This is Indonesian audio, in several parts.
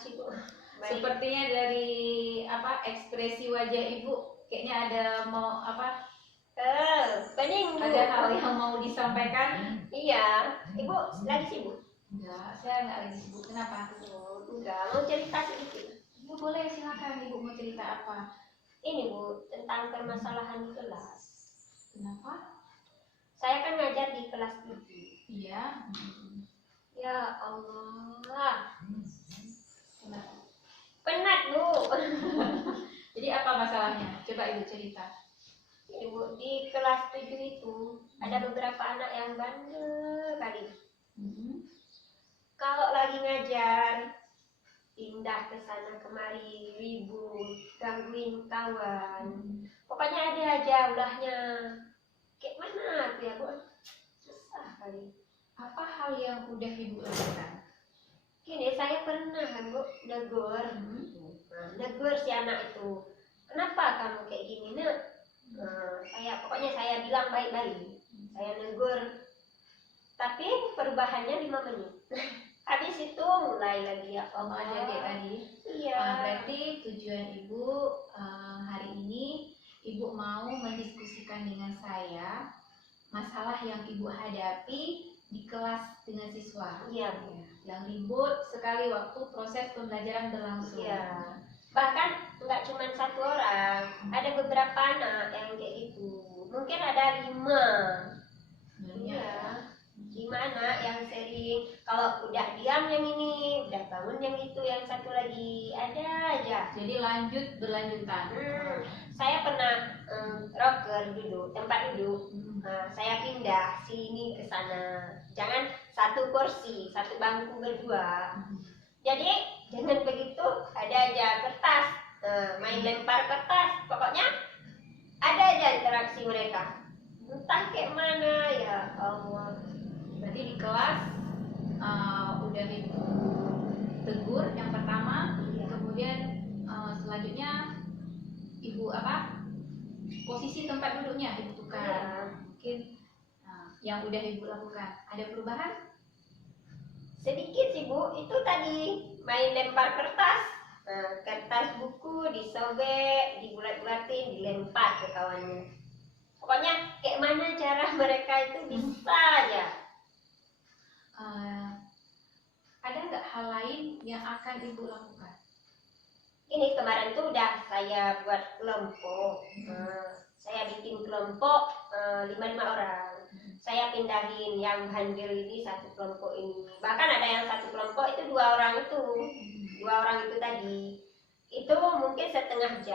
sih Bu. Sepertinya dari ekspresi wajah ibu kayaknya ada mau Pening Bu. ada hal yang mau disampaikan. Iya, Ibu lagi sibuk? Enggak, saya enggak lagi sibuk. Kenapa? Enggak, mau cerita sedikit. Ibu boleh, silakan. Ibu mau cerita apa? Ini Bu, tentang permasalahan di kelas. Kenapa? Saya kan ngajar di kelas 7. Iya. Ya Allah, Kenapa? penat Bu. Jadi apa masalahnya? Coba ibu cerita. Ini Bu, di kelas 7 itu ada beberapa anak yang bandel kali. Kalau lagi ngajar, pindah ke sana kemari, ribut, gangguin kawan. Pokoknya ada aja ulahnya. Kayak mana tuh ya Bu? Susah kali. Apa hal yang udah ibu lakukan? Gini, saya pernah kan Bu, negur si anak itu. Kenapa kamu kayak gini Nak? Pokoknya saya bilang baik-baik. Saya negur. Tapi perubahannya 5 menit. Habis itu mulai lagi ya Sama aja kayak tadi. Iya. Berarti tujuan ibu hari ini ibu mau mendiskusikan dengan saya masalah yang ibu hadapi di kelas dengan siswa. Iya. Yang ribut sekali waktu proses pembelajaran berlangsung. Iya. Bahkan nggak cuma 1 orang, ada beberapa anak yang kayak gitu. Mungkin ada 5. Iya. 5 anak yang sering kalau udah diam yang ini, udah bangun yang itu, yang satu lagi ada aja. Jadi berlanjutan. Saya pernah rocker duduk, tempat duduk. Saya pindah sini ke sana. Jangan satu kursi, satu bangku berdua. Jadi jangan begitu, ada aja kertas, main lempar kertas. Pokoknya ada aja interaksi mereka. Entah kayak mana ya Allah. Berarti di kelas udah ibu tegur yang pertama, kemudian selanjutnya ibu posisi tempat duduknya ibu tukar. Mungkin yang udah ibu lakukan ada perubahan? Sedikit sih Bu, itu tadi main lempar kertas, kertas buku disobek, dibulat-bulatin, dilempar ke kawannya. Pokoknya kayak mana cara mereka itu bisa aja. Ada nggak hal lain yang akan ibu lakukan? Ini kemarin tuh udah saya buat kelompok. Saya bikin kelompok 5 orang. Saya pindahin yang bandel ini satu kelompok ini. Bahkan ada yang satu kelompok itu 2 orang itu. 2 orang itu tadi. Itu mungkin setengah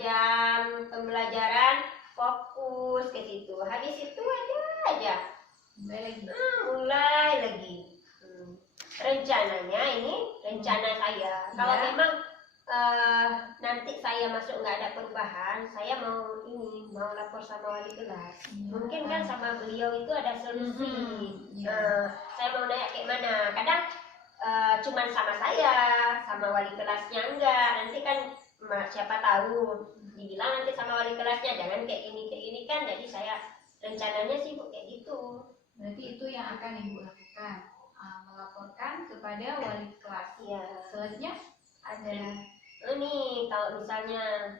jam pembelajaran, fokus ke situ. Habis itu aja. Mulai lagi. Rencananya ini rencana saya. Kalau memang nanti saya masuk nggak ada perubahan, saya mau lapor sama wali kelas. Mungkin kan sama beliau itu ada solusi. Saya mau nanya kayak mana. Kadang cuman sama saya, sama wali kelasnya enggak. Nanti kan siapa tahu dibilang nanti sama wali kelasnya jangan kayak gini kan. Jadi saya rencananya sih kayak gitu. Berarti itu yang akan ibu lakukan, melaporkan kepada wali kelas. Iya. Selanjutnya ada ini kalau misalnya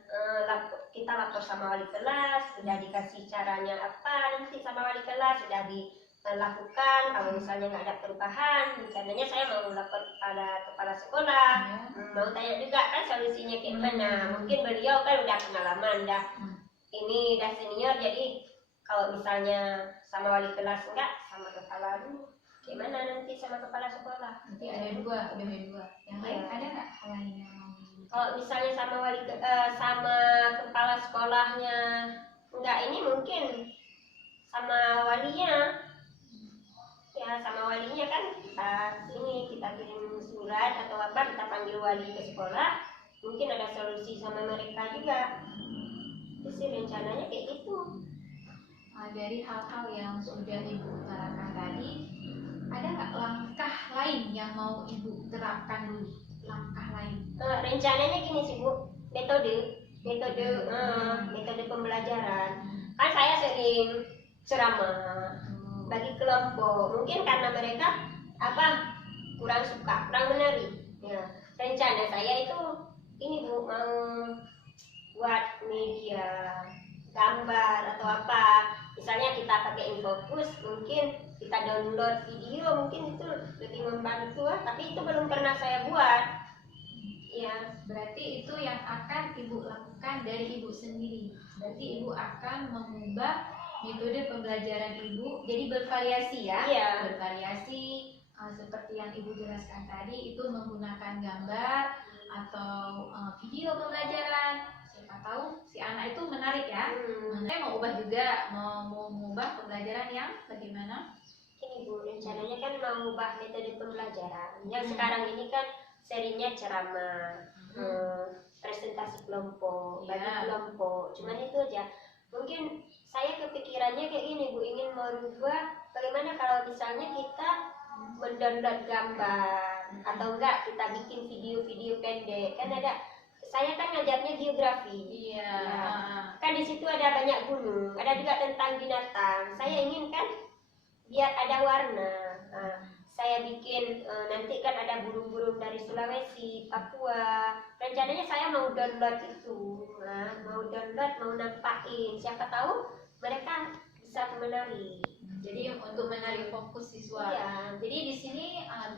kita lapor sama wali kelas, sudah dikasih caranya apa nanti sama wali kelas, sudah dilakukan. Kalau misalnya nggak ada perubahan, rencananya saya mau lapor kepada kepala sekolah, mau tanya juga kan solusinya kayak mana. Mungkin beliau kan udah pengalaman, ini udah senior, jadi kalau misalnya sama wali kelas enggak, sama kepala dulu. Gimana nanti sama kepala sekolah? Nanti ada 2, udah ada 2. Yang lain ada nggak hal lain yang mau? Kalau misalnya sama kepala sekolahnya enggak, ini mungkin sama walinya. Ya sama walinya kan kita kirim surat atau apa, kita panggil wali ke sekolah. Mungkin ada solusi sama mereka juga. Itu sih rencananya kayak gitu. Dari hal-hal yang sudah ibu utarakan tadi, ada nggak langkah lain yang mau ibu terapkan dulu? Langkah lain? Rencananya gini sih Bu, metode pembelajaran. Kan saya sering ceramah bagi kelompok. Mungkin karena mereka kurang suka, kurang menarik. Ya, rencana saya itu ini Bu, mau buat media gambar atau apa. Misalnya kita pakai InFocus, mungkin kita download video, mungkin itu lebih membantu, tapi itu belum pernah saya buat. Ya, Berarti itu yang akan Ibu lakukan dari Ibu sendiri. Berarti Ibu akan mengubah metode pembelajaran Ibu jadi bervariasi ya. Iya. Bervariasi seperti yang Ibu jelaskan tadi, itu menggunakan gambar atau video pembelajaran. Siapa tahu si anak itu menarik ya. Saya mau ubah juga, mau mengubah pembelajaran yang bagaimana? Ini Bu, rencananya kan mau ubah metode pembelajaran. Yang sekarang ini kan serinya ceramah, presentasi kelompok, bagi Iya. kelompok. Cuman itu aja. Mungkin saya kepikirannya kayak gini Bu, ingin merubah bagaimana kalau misalnya kita mendownload gambar atau enggak kita bikin video-video pendek. Kan ada, saya kan ngajarnya geografi. Iya. Kan di situ ada banyak gunung, ada juga tentang binatang. Saya ingin kan biar ada warna. Saya bikin nanti kan ada burung-burung dari Sulawesi, Papua. Rencananya saya mau download itu, mau download, mau nampakin. Siapa tahu mereka bisa menari. Jadi untuk menarik fokus siswa. Iya. Jadi di sini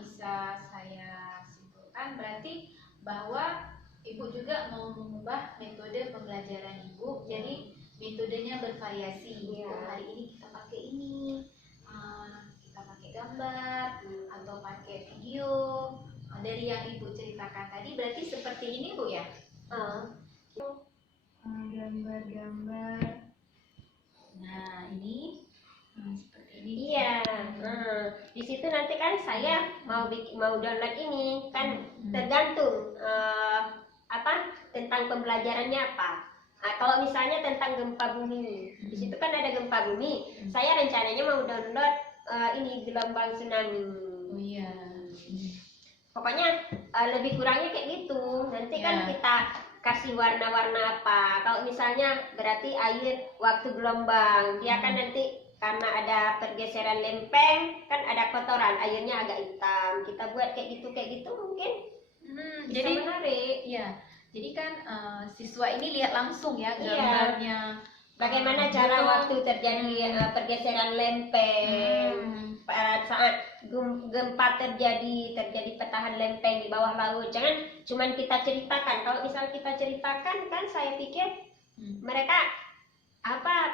bisa saya simpulkan berarti bahwa Ibu juga mau mengubah metode pembelajaran Ibu. Jadi metodenya bervariasi. Iya. Oh, hari ini kita pakai ini, kita pakai gambar atau pakai video. Dari yang Ibu ceritakan tadi berarti seperti ini Bu ya? Gambar-gambar. Nah ini seperti ini. Iya. Di situ nanti kan saya mau download ini kan tergantung apa tentang pembelajarannya apa. Kalau misalnya tentang gempa bumi, di situ kan ada gempa bumi. Saya rencananya mau download ini gelombang tsunami. Oh iya. Pokoknya lebih kurangnya kayak gitu. Nanti kan Ya. kita kasih warna-warna apa. Kalau misalnya berarti air waktu gelombang, dia kan nanti karena ada pergeseran lempeng, kan ada kotoran, airnya agak hitam. Kita buat kayak gitu mungkin bisa Jadi menarik. iya. Jadi kan siswa ini lihat langsung ya Iya. gambarnya. Bagaimana cara waktu terjadi pergeseran lempeng, saat gempa terjadi petahan lempeng di bawah laut. Jangan cuman kita ceritakan. Kalau misal kita ceritakan kan saya pikir mereka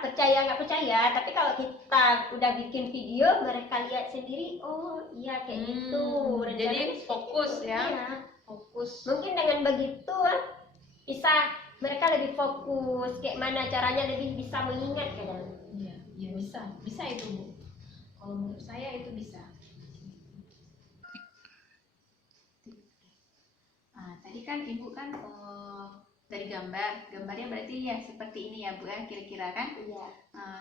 percaya nggak percaya. Tapi kalau kita udah bikin video, mereka lihat sendiri. Oh iya kayak gitu. Jadi fokus ya. Iya. Fokus. Mungkin dengan begitu bisa mereka lebih fokus. Kayak mana caranya lebih bisa mengingat kadang. Iya, ya bisa itu Bu. Kalau menurut saya itu bisa. Tadi kan Ibu kan dari gambarnya berarti ya seperti ini ya Bu ya kira-kira kan? Iya.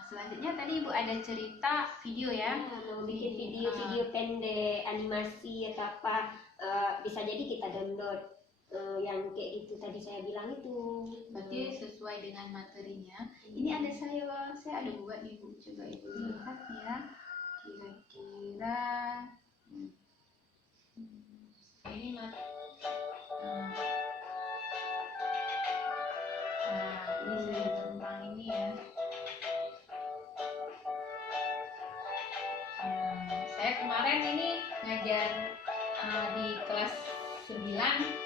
Selanjutnya tadi Ibu ada cerita video ya? Mau bikin video pendek, animasi atau apa, bisa jadi kita download yang kayak gitu tadi saya bilang itu. Berarti sesuai dengan materinya. Ini ada saya ada buat nih Bu, coba Ibu lihat ya. Kira-kira ini ini tentang ini ya. Saya kemarin ini ngajar di kelas 9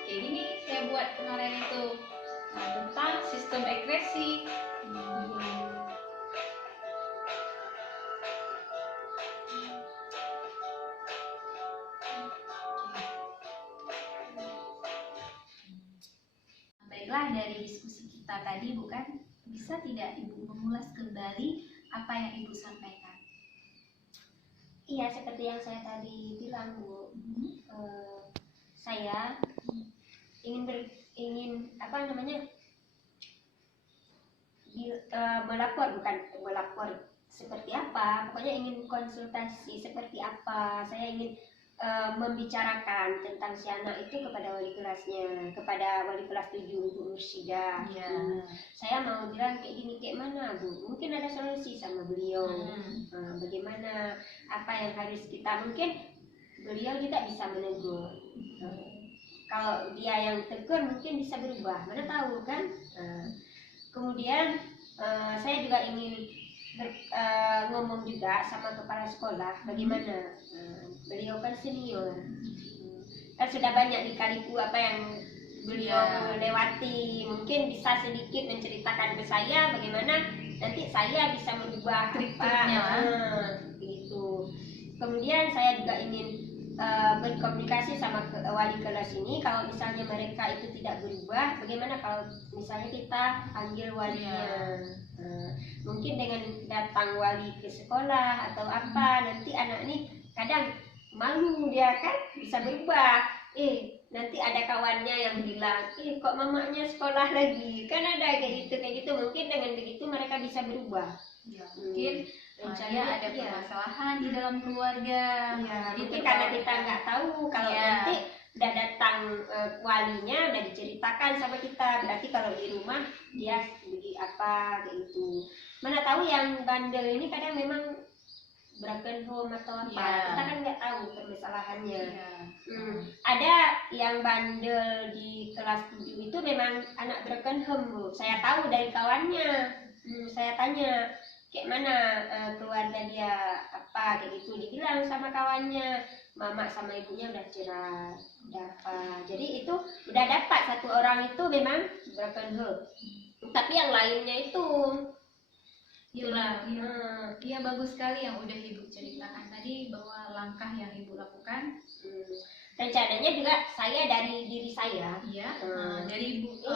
kayak gini saya buat kemarin itu tentang sistem ekresi. Baiklah, dari diskusi kita tadi bukan bisa tidak Ibu mengulas kembali apa yang Ibu sampaikan? Iya, seperti yang saya tadi bilang Bu, saya ingin melapor seperti apa, pokoknya ingin konsultasi seperti apa. Saya ingin membicarakan tentang si anak itu kepada wali kelasnya, kepada wali kelas 7 Bu Mursyidah. Saya mau bilang kayak gini, kayak mana Bu, mungkin ada solusi sama beliau. Bagaimana, apa yang harus kita, mungkin beliau juga bisa menegur. Kalau dia yang tegur mungkin bisa berubah, mana tahu kan. Kemudian saya juga ingin ngomong juga sama kepala sekolah bagaimana. Beliau kan senior, kan sudah banyak dikaliku apa yang beliau lewati, mungkin bisa sedikit menceritakan ke saya bagaimana nanti saya bisa merubah Triknya begitu. Kemudian saya juga ingin berkomunikasi sama wali kelas ini, kalau misalnya mereka itu tidak berubah, bagaimana kalau misalnya kita panggil walinya. Mungkin dengan datang wali ke sekolah atau apa, nanti anak ini kadang malu dia kan, bisa berubah. Nanti ada kawannya yang bilang, kok mamanya sekolah lagi, kan ada kayak gitu. Mungkin dengan begitu mereka bisa berubah. Mungkin rencananya ada permasalahan di dalam keluarga. Jadi mungkin karena kita nggak tahu, kalau nanti udah datang walinya udah diceritakan sama kita, berarti kalau di rumah dia begini apa kayak gitu. Mana tahu yang bandel ini kadang memang broken home atau apa, kita kan nggak tahu permasalahannya. Ada yang bandel di kelas 7 itu memang anak broken home, Bu. Saya tahu dari kawannya. Saya tanya kayak mana keluarga dia apa kayak gitu, dibilang sama kawannya mama sama ibunya udah cerai, udah apa. Jadi itu udah dapat satu orang itu memang broken home, tapi yang lainnya itu Iya, bagus sekali yang udah Ibu ceritakan tadi, bahwa langkah yang Ibu lakukan. Rencananya juga saya dari diri saya. Dari Ibu.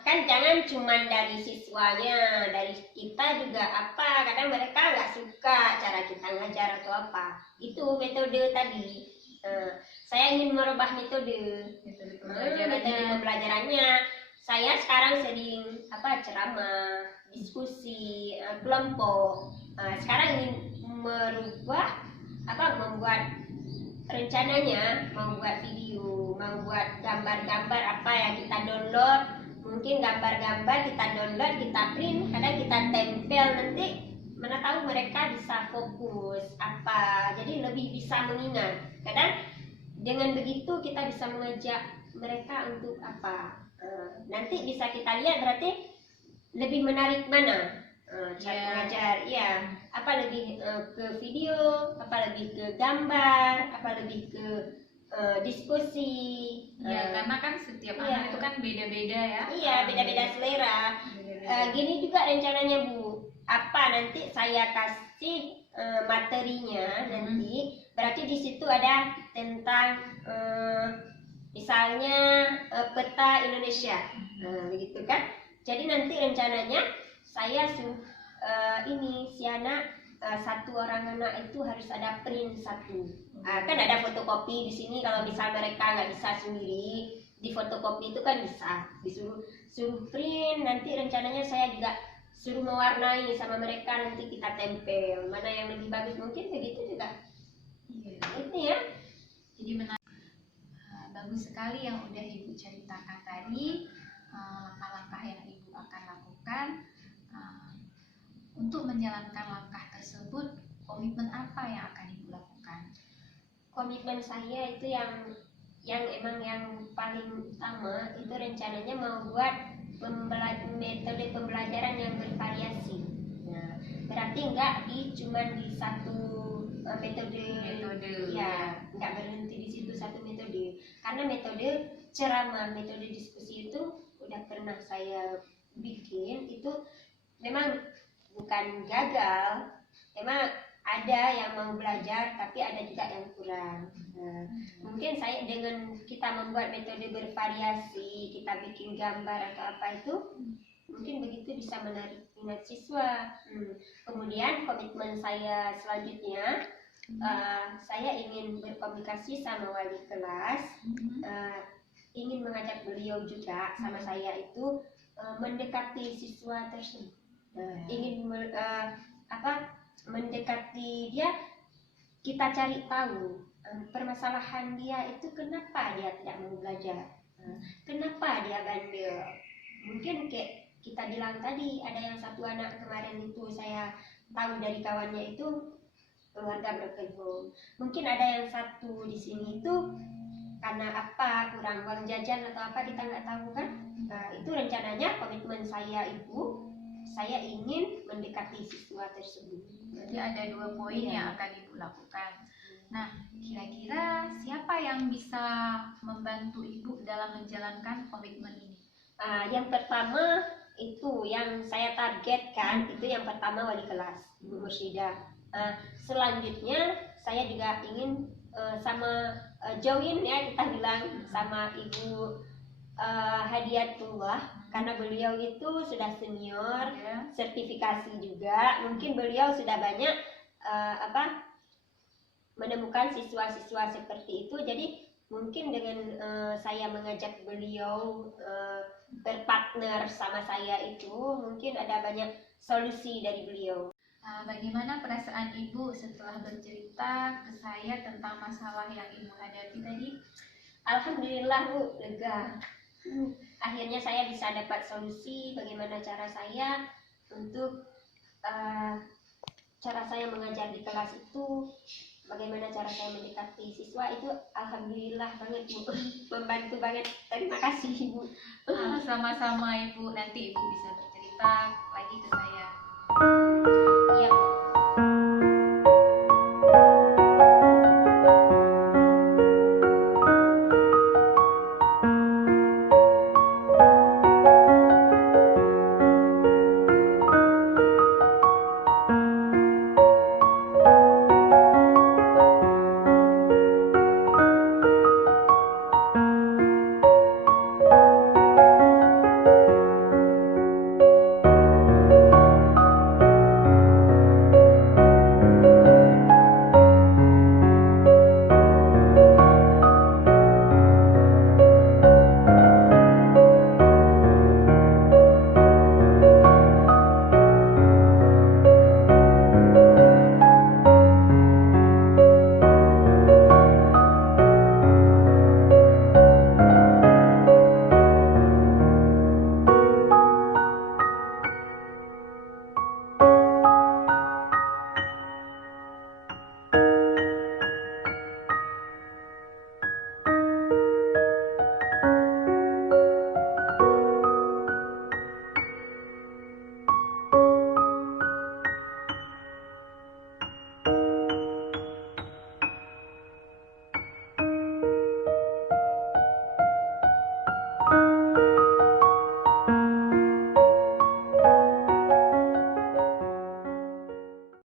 Kan jangan cuma dari siswanya, dari kita juga apa. Kadang mereka nggak suka cara kita ngajar atau apa. Itu metode tadi. Saya ingin merubah metode pembelajarannya. Saya sekarang sering ceramah, diskusi, kelompok. Sekarang ingin merubah membuat rencananya, membuat video, membuat gambar-gambar apa yang kita download. Mungkin gambar-gambar kita download, kita print, kadang kita tempel, nanti mana tahu mereka bisa fokus apa, jadi lebih bisa mengingat. Kadang dengan begitu kita bisa mengajak mereka untuk apa. Nanti bisa kita lihat berarti lebih menarik mana cara mengajar, apa lebih ke video, apa lebih ke gambar, apa lebih ke diskusi. Karena kan setiap anak itu kan beda-beda ya. Beda-beda selera. Gini juga rencananya, Bu. Apa nanti saya kasih materinya nanti, berarti di situ ada tentang misalnya peta Indonesia, begitu kan? Jadi nanti rencananya saya suruh si anak, satu orang anak itu harus ada print satu. Kan ada fotokopi di sini, kalau misal mereka nggak bisa sendiri, di fotokopi itu kan bisa suruh print. Nanti rencananya saya juga suruh mewarnai sama mereka, nanti kita tempel mana yang lebih bagus, mungkin begitu juga. Itu ya. Jadi bagus sekali yang udah Ibu ceritakan tadi, langkah-langkah yang Ibu akan lakukan. Untuk menjalankan langkah tersebut, komitmen apa yang akan Ibu lakukan? Komitmen saya itu yang emang yang paling utama, itu rencananya membuat metode pembelajaran yang bervariasi. Berarti nggak cuma di satu metode. Nggak berhenti di situ satu metode. Karena metode ceramah, metode diskusi itu udah pernah saya bikin, itu memang bukan gagal, memang ada yang mau belajar tapi ada juga yang kurang. Mungkin saya dengan kita membuat metode bervariasi, kita bikin gambar atau apa itu, mungkin begitu bisa menarik minat siswa. Kemudian komitmen saya selanjutnya, saya ingin berkomunikasi sama wali kelas, ingin mengajak beliau juga sama saya itu mendekati siswa tersebut. Ingin mendekati dia, kita cari tahu permasalahan dia itu, kenapa dia tidak mau belajar, kenapa dia bandel. Mungkin kayak kita bilang tadi, ada yang satu anak kemarin itu saya tahu dari kawannya itu keluarga broken home. Mungkin ada yang satu di sini itu karena apa, kurang uang jajan atau apa, kita nggak tahu kan. Itu rencananya komitmen saya Ibu, saya ingin mendekati siswa tersebut. Jadi ada 2 poin Iya. yang akan Ibu lakukan. Nah, kira-kira siapa yang bisa membantu Ibu dalam menjalankan komitmen ini? Yang pertama itu yang saya targetkan, itu yang pertama wali kelas, Ibu Mursyidah. Selanjutnya saya juga ingin join ya, kita bilang sama Ibu Hadiatullah, karena beliau itu sudah senior, Ya. sertifikasi juga, mungkin beliau sudah banyak menemukan siswa-siswa seperti itu. Jadi mungkin dengan saya mengajak beliau berpartner sama saya itu, mungkin ada banyak solusi dari beliau. Bagaimana perasaan Ibu setelah bercerita ke saya tentang masalah yang Ibu hadapi tadi? Alhamdulillah Bu, lega. Akhirnya saya bisa dapat solusi bagaimana cara saya untuk cara saya mengajar di kelas itu, bagaimana cara saya mendekati siswa itu. Alhamdulillah banget Bu, membantu banget. Terima kasih Ibu. Sama-sama Ibu, nanti Ibu bisa bercerita